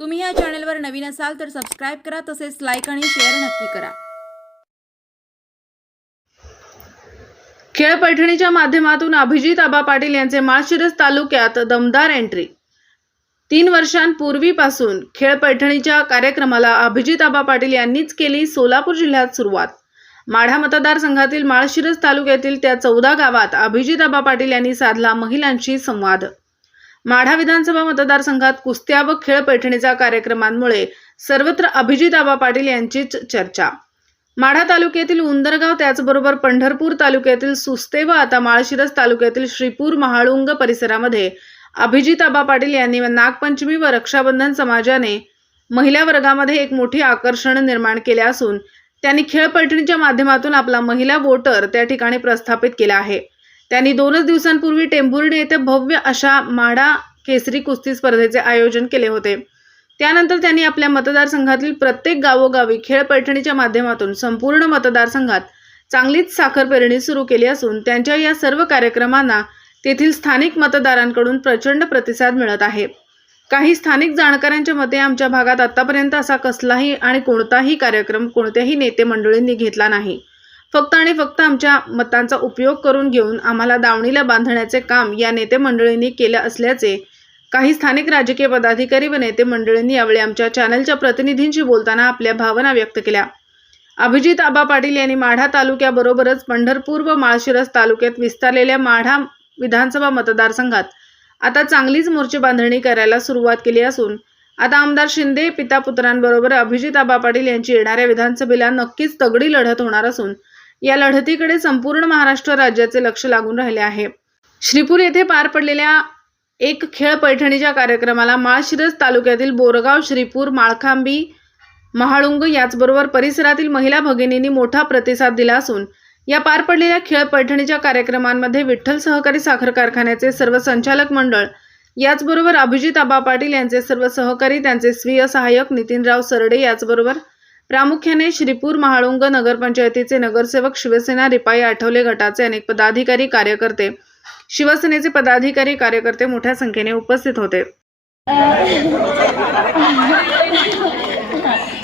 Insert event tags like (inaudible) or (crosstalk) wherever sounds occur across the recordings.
तुम्ही या चॅनलवर नवीन असाल तर सबस्क्राईब करा तसेच लाईक आणि शेअर नक्की करा. खेळ पैठणीच्या माध्यमातून अभिजित आबा पाटील यांचे माळशिरस तालुक्यात दमदार एंट्री तीन वर्षांपूर्वीपासून खेळ पैठणीच्या कार्यक्रमाला अभिजित आबा पाटील यांनीच केली सोलापूर जिल्ह्यात सुरुवात. माढा मतदारसंघातील माळशिरस तालुक्यातील त्या चौदा गावात अभिजित आबा पाटील यांनी साधला महिलांशी संवाद. माढा विधानसभा मतदारसंघात कुस्त्या व खेळ पैठणीचा कार्यक्रमांमुळे सर्वत्र अभिजित आबा पाटील यांचीच चर्चा. माढा तालुक्यातील उंदरगाव त्याचबरोबर पंढरपूर तालुक्यातील सुस्ते व आता माळशिरस तालुक्यातील श्रीपूर महाळुंग परिसरामध्ये अभिजित आबा पाटील यांनी नागपंचमी व रक्षाबंधन समाजाने महिला वर्गामध्ये एक मोठी आकर्षण निर्माण केले असून त्यांनी खेळ पैठणीच्या माध्यमातून आपला महिला वोटर त्या ठिकाणी प्रस्थापित केला आहे. त्यांनी दोनच दिवसांपूर्वी टेंभुर्णी येथे भव्य अशा माढा केसरी कुस्ती स्पर्धेचे आयोजन केले होते. त्यानंतर त्यांनी आपल्या मतदारसंघातील प्रत्येक गावोगावी खेळ पैठणीच्या माध्यमातून संपूर्ण मतदारसंघात चांगलीच साखर पेरणी सुरू केली असून त्यांच्या या सर्व कार्यक्रमांना तेथील स्थानिक मतदारांकडून प्रचंड प्रतिसाद मिळत आहे. काही स्थानिक जाणकारांच्या मते आमच्या भागात आतापर्यंत असा कसलाही आणि कोणताही कार्यक्रम कोणत्याही नेते मंडळींनी घेतला नाही. फक्त आणि फक्त आमच्या मतांचा उपयोग करून घेऊन आम्हाला दावणीला बांधण्याचे काम या नेते मंडळींनी केलं असल्याचे काही स्थानिक राजकीय पदाधिकारी व नेते मंडळींनी यावेळी आमच्या चॅनलच्या प्रतिनिधींशी बोलताना आपल्या भावना व्यक्त केल्या. अभिजित आबा पाटील यांनी माढा तालुक्याबरोबरच पंढरपूर व माळशिरस तालुक्यात विस्तारलेल्या माढा विधानसभा मतदारसंघात आता चांगलीच मोर्चे बांधणी करायला सुरुवात केली असून आता आमदार शिंदे पिता पुत्रांबरोबर अभिजित आबा पाटील यांची येणाऱ्या विधानसभेला नक्कीच तगडी लढत होणार असून या लढतीकडे संपूर्ण महाराष्ट्र राज्याचे लक्ष लागून राहिले आहे. श्रीपूर येथे पार पडलेल्या एक खेळ पैठणीच्या कार्यक्रमाला माळशिरस तालुक्यातील बोरगाव श्रीपूर माळखांबी महाळुंग याचबरोबर परिसरातील महिला भगिनींनी मोठा प्रतिसाद दिला असून या पार पडलेल्या खेळ पैठणीच्या कार्यक्रमांमध्ये विठ्ठल सहकारी साखर कारखान्याचे सर्व संचालक मंडळ याचबरोबर अभिजित आबा पाटील यांचे सर्व सहकारी त्यांचे स्वीय सहाय्यक नितीनराव सरडे याचबरोबर प्रामुख्याने श्रीपूर महाळुंग नगरपंचायतीचे नगरसेवक शिवसेना रिपाई आठवले गटाचे अनेक पदाधिकारी कार्यकर्ते. शिवसेनेचे पदाधिकारी कार्यकर्ते मोठ्या संख्येने उपस्थित होते.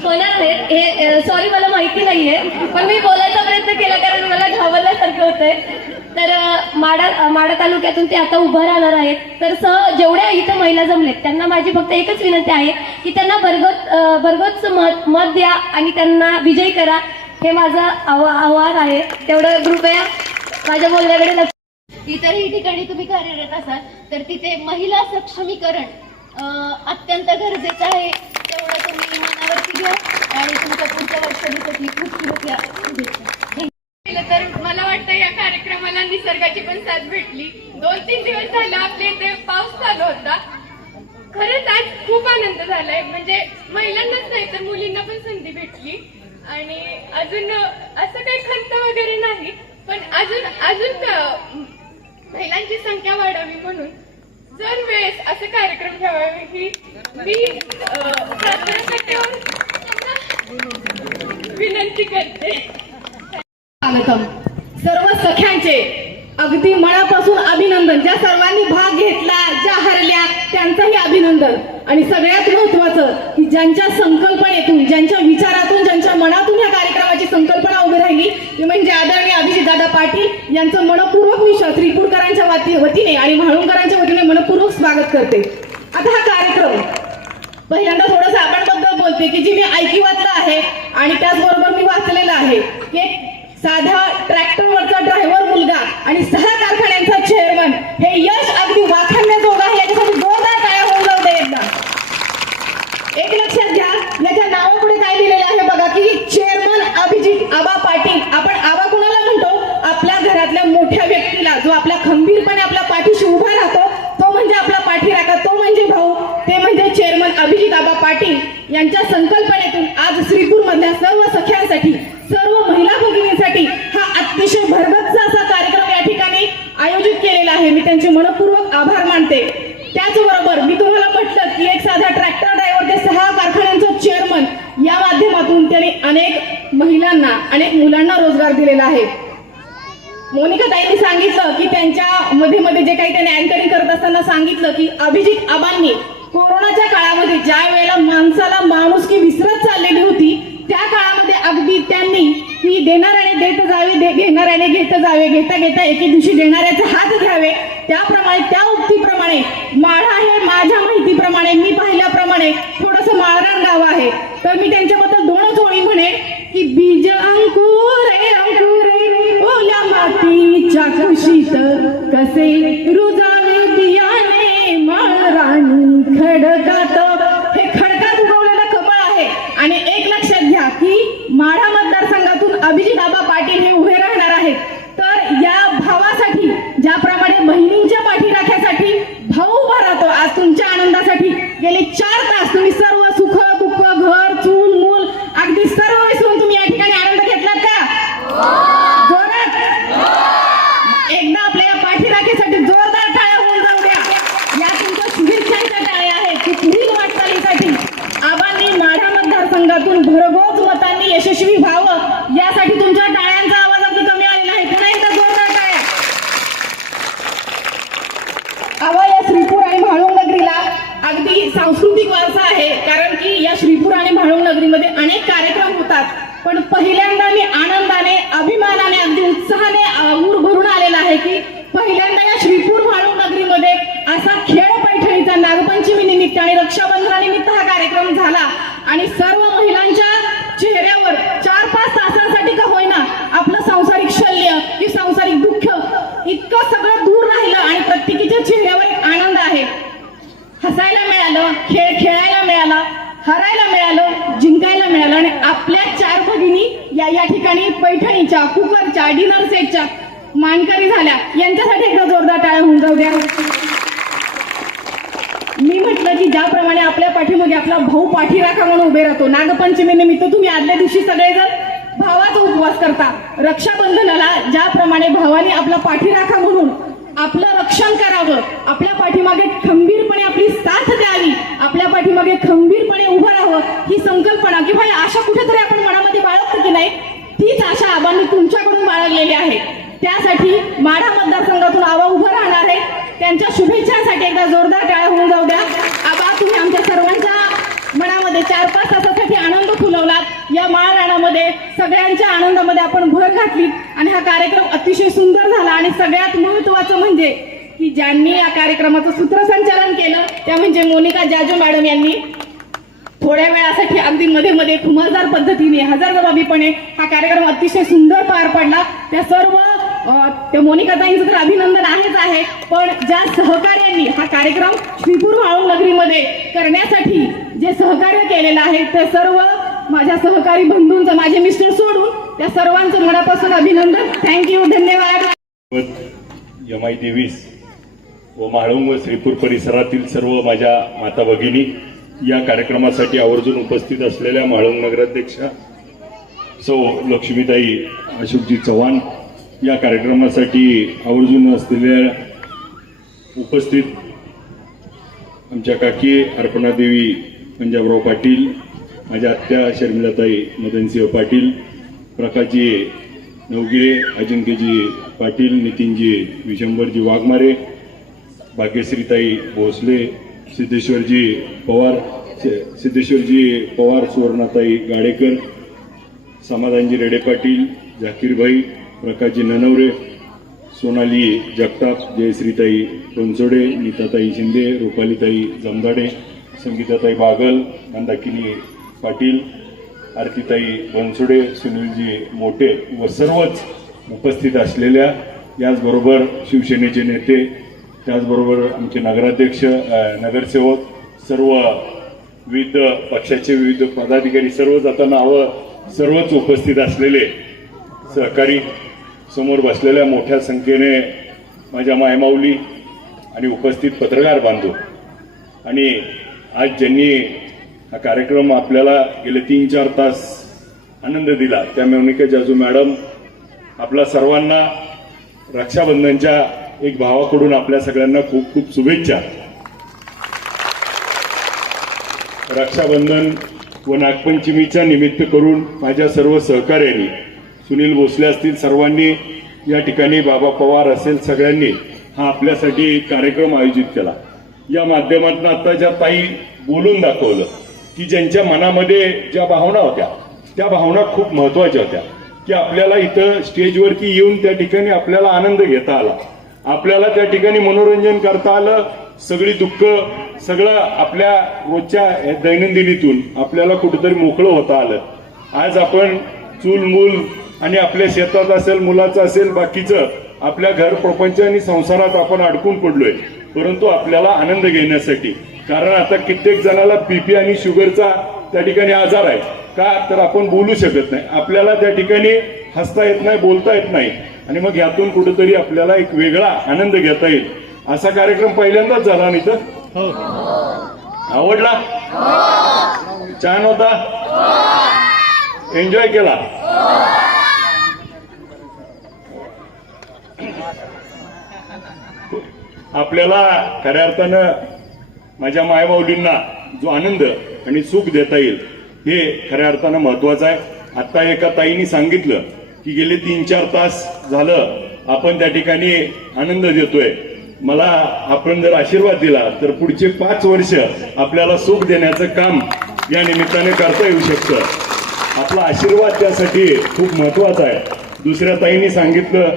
हो हे सॉरी मला माहिती नाहीये पण मी बोलायचा प्रयत्न केला कारण मला घाबरल्यासारखं तर माडा माडा तालुक्यातून ते आता उभं राहणार आहेत. तर सह जेवढ्या इथं महिला जमलेत त्यांना माझी फक्त एकच विनंती आहे की त्यांना भरगत अ, भरगत मत मत द्या आणि त्यांना विजयी करा. हे माझं आव आव्हान आहे. तेवढं कृपया माझ्या बोलण्याकडे लक्ष इतरही ठिकाणी तुम्ही कार्यरत असाल तर तिथे महिला सक्षमीकरण अत्यंत गरजेचं आहे. तेवढं तुम्ही मनावरती घ्या आणि तुमच्या पुढच्या वर्षासाठी खूप खूप निसर्गाची पण साथ भेटली. दोन तीन दिवस झालं आपल्या इथे पाऊस चालू होता. खरंच आज खूप आनंद झालाय. म्हणजे महिलांनाच नाही तर मुलींना पण संधी भेटली. आणि अजून असं काही खंत वगैरे नाही. पण अजून अजून महिलांची संख्या वाढावी म्हणून जर वेळेस असे कार्यक्रम ठेवावे ही मी प्रार्थना विनंती करते. सर्व सख्यांचे अगदी मनापासून अभिनंदन. ज्या सर्वांनी भाग घेतला ज्या हरल्या त्यांचंही अभिनंदन. आणि सगळ्यात महत्वाचं की ज्यांच्या संकल्पनेतून ज्यांच्या विचारातून ज्यांच्या मनातून या कार्यक्रमाची संकल्पना उभी राहिली ती म्हणजे आदरणीय अभिजितदादा पाटील यांचं मनपूर्वक मी श्रीपूरकरांच्या वाती वतीने आणि म्हाळुंकरांच्या वतीने मनपूर्वक स्वागत करते. आता हा कार्यक्रम. पहिल्यांदा थोडंसं आपण बद्दल बोलते की जी मी ऐकिवातलं आहे आणि त्याचबरोबर मी वाचलेलं आहे की साधा ट्रॅक्टरवरचा ड्रायव्हर आणि सहा कारखान्यांचा चेअरमन हे यश अगदी वाखाणण्याजोगं आहे. याच्यासाठी जोरदार टाळ्या होऊन जाऊ दे एकदा. एक लक्षात घ्या याच्या नावापुढे काय लिहिलेलं आहे बघा की चेअरमन अभिजित आबा पाटील. आपण आबा कुणाला म्हणतो? आपल्या घरातल्या मोठ्या व्यक्तीला. जो आपल्या खंबीरपणे आपल्या पाठीशी उभा राहतो तो म्हणजे आपला पाठीराखा तो म्हणजे भाऊ ते म्हणजे चेअरमन अभिजित आबा पाटील. यांच्या संकल्प महिलांना अनेक मुलांना रोजगार दिलेला आहे. मोनिका ताईंनी सांगितलं की त्यांच्या मध्ये मध्ये जे काही त्यांनी अँकरिंग करत असताना सांगितलं की अभिजित आबांनी कोरोनाच्या काळामध्ये ज्या वेळेला माणसाला माणुसकी विसरत चाललेली होती त्या काळामध्ये अगदी त्यांनी ही देणाऱ्याने देत जावे घेणाऱ्याने घेत जावे घेता घेता एके दिवशी देणाऱ्याचे हात घ्यावे. त्याप्रमाणे त्या उक्तीप्रमाणे माळा हे माझ्या माहितीप्रमाणे मी पाहिल्याप्रमाणे थोडंसं माळरण गाव आहे. तर मी त्यांच्याबद्दल दोनच ओळी म्हणेन. की बीज अंकुरे अंकुरे ओल्या मातीच्या कुशीत कसे रुजावे बियाणे माळराणी खडकात. हे खडकात उगवलेलं कमळ आहे. आणि एक लक्षात घ्या की माढा मतदारसंघातून अभिजित आबा पाटील हे उभे राहणार आहेत तर या भावासाठी ज्याप्रमाणे बहिणींच्या पाठीराख्यासाठी भाऊ उभा राहतो आज तुमच्या आनंदासाठी गेले चार तास तुम्ही सर्व सुख दुःख घर चूल मूल अगदी सर्व विसरून तुम्ही या ठिकाणी आनंद घेतलात का जोरात एकदा आपल्या या पाठीराखीसाठी जोरदार टाळ्या होऊन जाऊ द्या या तुमच्या शुभेच्छांच्या टाळ्या आहेत की पुढील वाटचालीसाठी आबांनी माढा मतदारसंघातून भरघोस मतांनी यशस्वी व्हावं यासाठी तुमच्या टाळ्यांचा आवाज अगदी कमी आलेला आहे. पुन्हा एकदा जोरदार टाळ्या आबा या श्रीपूर आणि म्हाळुंग नगरीला अगदी सांस्कृतिक वारसा आहे कारण की या श्रीपूर आणि म्हाळुंग नगरीमध्ये अनेक कार्यक्रम होतात. पण पहिल्यांदा मी आनंदाने अभिमानाने अगदी उत्साहाने ऊर भरून आलेला आहे की पहिल्यांदा या श्रीपूर म्हाळुंग नगरीमध्ये असा खेळ पैठणीचा नागपंचमी निमित्त आणि रक्षाबंधनानिमित्त हा कार्यक्रम झाला. आणि सर्व महिलांच्या चेहऱ्यावर चार पाच तासांसाठी का होईना आपलं सांसारिक शल्य की सांसारिक दुःख इतकं सगळं दूर राहिलं आणि प्रत्येकीच्या चेहऱ्यावर एक आनंद आहे हसायला मिळालं खेळ खेळायला मिळाला हरायला मिळालं जिंकायला मिळालं आणि आपल्या चार भगिनी या या ठिकाणी पैठणीच्या कुकरच्या डिनर सेटच्या मानकरी झाल्या. यांच्यासाठी एकदा जोरदार टाळ्या होऊन जाऊ द्या. मी म्हटलं की ज्याप्रमाणे आपल्या पाठीमागे आपला भाऊ पाठीराखा म्हणून उभे राहतो. नागपंचमी निमित्त तुम्ही आदल्या दिवशी सगळेजण भावाचा उपवास करता. रक्षाबंधनाला ज्याप्रमाणे भावाने आपला पाठीराखा म्हणून आपलं रक्षण करावं. आपल्या पाठीमागे खंबीरपणे आपली साथ द्यावी. आपल्या पाठीमागे खंबीरपणे उभं राहावं. ही संकल्पना की भाई आशा कुठेतरी आपण मनामध्ये बाळगतो की नाही तीच आशा आबांनी तुमच्याकडून बाळगलेली आहे. त्यासाठी माढा मतदारसंघातून आबा उभं राहणार आहे. त्यांच्या शुभेच्छांसाठी एकदा जोरदार टाळ्या होऊन जाऊ द्या. आबा तुम्ही आमच्या सर्वांच्या मनामध्ये चार पाच तासासाठी आनंद फुलवलात. या माळ राणामध्ये सगळ्यांच्या आनंदामध्ये आपण भर घातली कार्यक्रम अतिशय सुंदर झाला आणि सगळ्यात महत्वाचं म्हणजे की ज्यांनी या कार्यक्रमाचं सूत्रसंचालन केलं त्या म्हणजे मोनिका जाजू मॅडम यांनी. थोड्या वेळासाठी अगदी मध्ये मध्ये खुमलदार पद्धतीने हजरजबाबीपणे हा कार्यक्रम अतिशय सुंदर पार पडला. त्या सर्व त्या मोनिकाताईंचं तर अभिनंदन आहेच आहे पण ज्या सहकार्यांनी हा कार्यक्रम श्रीपूर वाळून नगरीमध्ये करण्यासाठी जे सहकार्य केलेलं आहे ते सर्व माझ्या सहकारी बंधूंचं माझे मिस्टर सोडून त्या सर्वांचं मनापासून अभिनंदन. थँक्यू धन्यवाद. यमाई देवीस व म्हाळुंग व श्रीपूर परिसरातील सर्व माझ्या माता भगिनी या कार्यक्रमासाठी आवर्जून उपस्थित असलेल्या म्हाळुंग नगराध्यक्षा सौ लक्ष्मीताई अशोकजी चव्हाण या कार्यक्रमासाठी आवर्जून असलेल्या उपस्थित आमच्या काकी अर्पणादेवी पंजाबराव पाटील माझ्या आत्या शर्मिलाताई मदनसिंह पाटील प्रकाशजी नवगिरे अजिंक्यजी पाटील नितीनजी विशंबरजी वाघमारे भाग्यश्रीताई भोसले सिद्धेश्वरजी पवार सिद्धेश्वरजी पवार सुवर्णाताई गाडेकर समाधानजी रेडे पाटील झाकीरभाई प्रकाशजी ननवरे सोनाली जगताप जयश्रीताई बनसोडे नीताताई शिंदे रुपालीताई जमदाडे संगीताताई बागल नंदाकिनी पाटील आरतीताई बनसोडे सुनीलजी मोठे व सर्वच उपस्थित असलेल्या याचबरोबर शिवसेनेचे नेते त्याचबरोबर आमचे नगराध्यक्ष नगरसेवक सर्व विविध पक्षाचे विविध पदाधिकारी सर्वच आता नावं सर्वच उपस्थित असलेले सहकारी समोर बसलेल्या मोठ्या संख्येने माझ्या मायमाऊली आणि उपस्थित पत्रकार बांधव. आणि आज ज्यांनी हा कार्यक्रम आपल्याला गेले तीन चार तास आनंद दिला. त्या मोनिका जाजू मॅडम आपल्या सर्वांना रक्षाबंधनच्या एक भावाकडून आपल्या सगळ्यांना खूप खूप शुभेच्छा. रक्षाबंधन व नागपंचमीच्या निमित्त करून माझ्या सर्व सहकार्यांनी सुनील भोसले असतील सर्वांनी या ठिकाणी बाबा पवार असेल सगळ्यांनी हा आपल्यासाठी एक कार्यक्रम आयोजित केला. या माध्यमातून आता ज्या ताई बोलून दाखवलं की ज्यांच्या मनामध्ये ज्या भावना होत्या त्या भावना खूप महत्त्वाच्या होत्या. की आपल्याला इथं स्टेजवरती येऊन त्या ठिकाणी आपल्याला आनंद घेता आला. आपल्याला त्या ठिकाणी मनोरंजन करता आलं सगळी दुःख सगळं आपल्या रोजच्या दैनंदिनीतून आपल्याला कुठेतरी मोकळं होता आलं. आज आपण चूल मूल आणि आपल्या शेतात असेल मुलाचं असेल बाकीचं आपल्या घर प्रपंच आणि संसारात आपण अडकून पडलोय. परंतु आपल्याला आनंद घेण्यासाठी. कारण आता कित्येक जणाला बीपी आणि शुगरचा त्या ठिकाणी आजार आहे का? तर आपण बोलू शकत नाही. आपल्याला त्या ठिकाणी हसता येत नाही बोलता येत नाही. आणि मग यातून कुठेतरी आपल्याला एक वेगळा आनंद घेता येईल. असा कार्यक्रम पहिल्यांदाच झाला नाही तर आवडला? छान होता? एन्जॉय केला? आपल्याला खऱ्या अर्थानं माझ्या मायमाऊलींना जो आनंद आणि सुख देता येईल हे खऱ्या अर्थानं महत्वाचं आहे. आत्ता एका ताईने सांगितलं की गेले तीन चार तास झालं आपण त्या ठिकाणी आनंद देतोय. मला आपण जर आशीर्वाद दिला तर पुढचे पाच वर्ष आपल्याला सुख देण्याचं काम या निमित्ताने करता येऊ शकतं. आपला आशीर्वाद त्यासाठी खूप महत्त्वाचा आहे. दुसऱ्या ताईंनी सांगितलं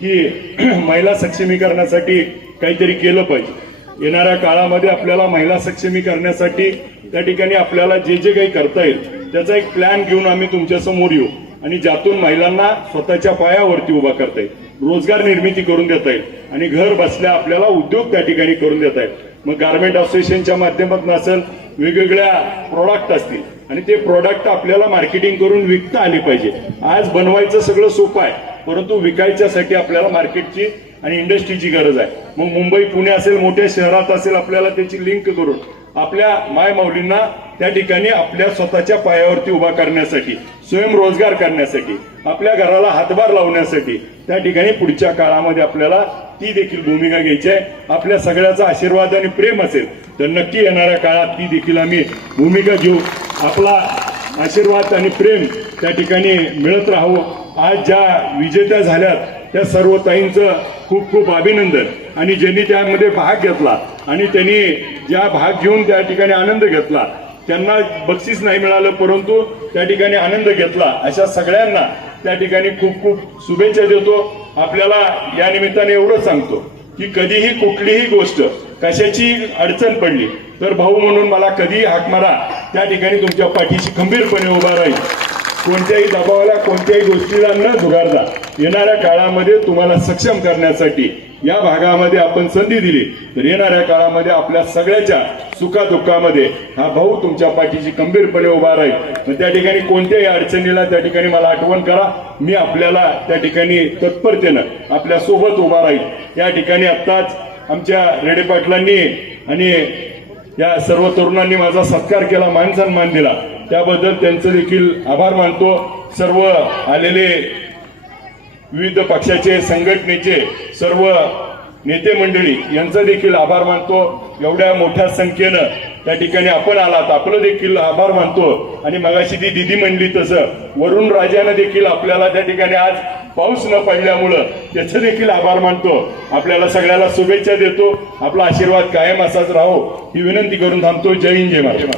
की (clears throat) महिला सक्षमीकरणासाठी काहीतरी केलं पाहिजे. येणाऱ्या काळामध्ये आपल्याला महिला सक्षमी करण्यासाठी त्या ठिकाणी आपल्याला जे जे काही करता येईल त्याचा एक प्लॅन घेऊन आम्ही तुमच्यासमोर येऊ. आणि ज्यातून महिलांना स्वतःच्या पायावरती उभा करता येईल रोजगार निर्मिती करून देता येईल आणि घर बसल्या आपल्याला उद्योग त्या ठिकाणी करून देता येईल. मग गार्मेंट असोसिएशनच्या माध्यमातून असेल वेगवेगळ्या प्रॉडक्ट असतील आणि ते प्रॉडक्ट आपल्याला मार्केटिंग करून विकता आले पाहिजे. आज बनवायचं सगळं सोपं आहे परंतु विकायच्यासाठी आपल्याला मार्केटची आणि इंडस्ट्रीची गरज आहे. मग मुंबई पुणे असेल मोठ्या शहरात असेल आपल्याला त्याची लिंक करून आपल्या माय माऊलींना त्या ठिकाणी आपल्या स्वतःच्या पायावरती उभा करण्यासाठी स्वयंरोजगार करण्यासाठी आपल्या घराला हातभार लावण्यासाठी त्या ठिकाणी पुढच्या काळामध्ये आपल्याला ती देखील भूमिका घ्यायची आहे. आपल्या सगळ्याचा आशीर्वाद आणि प्रेम असेल तर नक्की येणाऱ्या काळात ती देखील आम्ही भूमिका घेऊ. आपला आशीर्वाद आणि प्रेम त्या ठिकाणी मिळत राहू. आज ज्या विजेत्या झाल्यात त्या सर्व ताईंचं खूप खूप अभिनंदन. आणि ज्यांनी त्यामध्ये भाग घेतला आणि त्यांनी ज्या भाग घेऊन त्या ठिकाणी आनंद घेतला त्यांना बक्षीस नाही मिळालं परंतु त्या ठिकाणी आनंद घेतला. अशा सगळ्यांना त्या ठिकाणी खूप खूप शुभेच्छा देतो. आपल्याला या निमित्ताने एवढंच सांगतो की कधीही कुठलीही गोष्ट कशाची अडचण पडली तर भाऊ म्हणून मला कधीही हाक मारा. त्या ठिकाणी तुमच्या पाठीशी खंबीरपणे उभा राहील कोणत्याही दबावाला कोणत्याही गोष्टीला न झुगारता येणाऱ्या काळामध्ये तुम्हाला सक्षम करण्यासाठी या भागामध्ये आपण संधी दिली. तर येणाऱ्या काळामध्ये आपल्या सगळ्याच्या सुखादुःखामध्ये हा भाऊ तुमच्या पाठीशी खंबीरपणे उभा राहील. तर त्या ठिकाणी कोणत्याही अडचणीला त्या ठिकाणी मला आठवण करा. मी आपल्याला त्या ठिकाणी तत्परतेनं आपल्यासोबत उभा राहील. या ठिकाणी आत्ताच आमच्या रेडे पाटलांनी आणि या सर्व तरुणांनी माझा सत्कार केला मान सन्मान दिला. त्याबद्दल त्यांचं देखील आभार मानतो. सर्व आलेले विविध पक्षाचे संघटनेचे सर्व नेते मंडळी यांचा देखील आभार मानतो. एवढ्या मोठ्या संख्येनं त्या ठिकाणी आपण आलात. आपलं देखील आभार मानतो. आणि मगाशी ती दिदी म्हणली तसं वरुण राजानं देखील आपल्याला त्या ठिकाणी आज पाऊस न पडल्यामुळं त्याचं देखील आभार मानतो. आपल्याला सगळ्याला शुभेच्छा देतो. आपला आशीर्वाद कायम असाच राहो. ही विनंती करून थांबतो. जय हिंद जय महाराज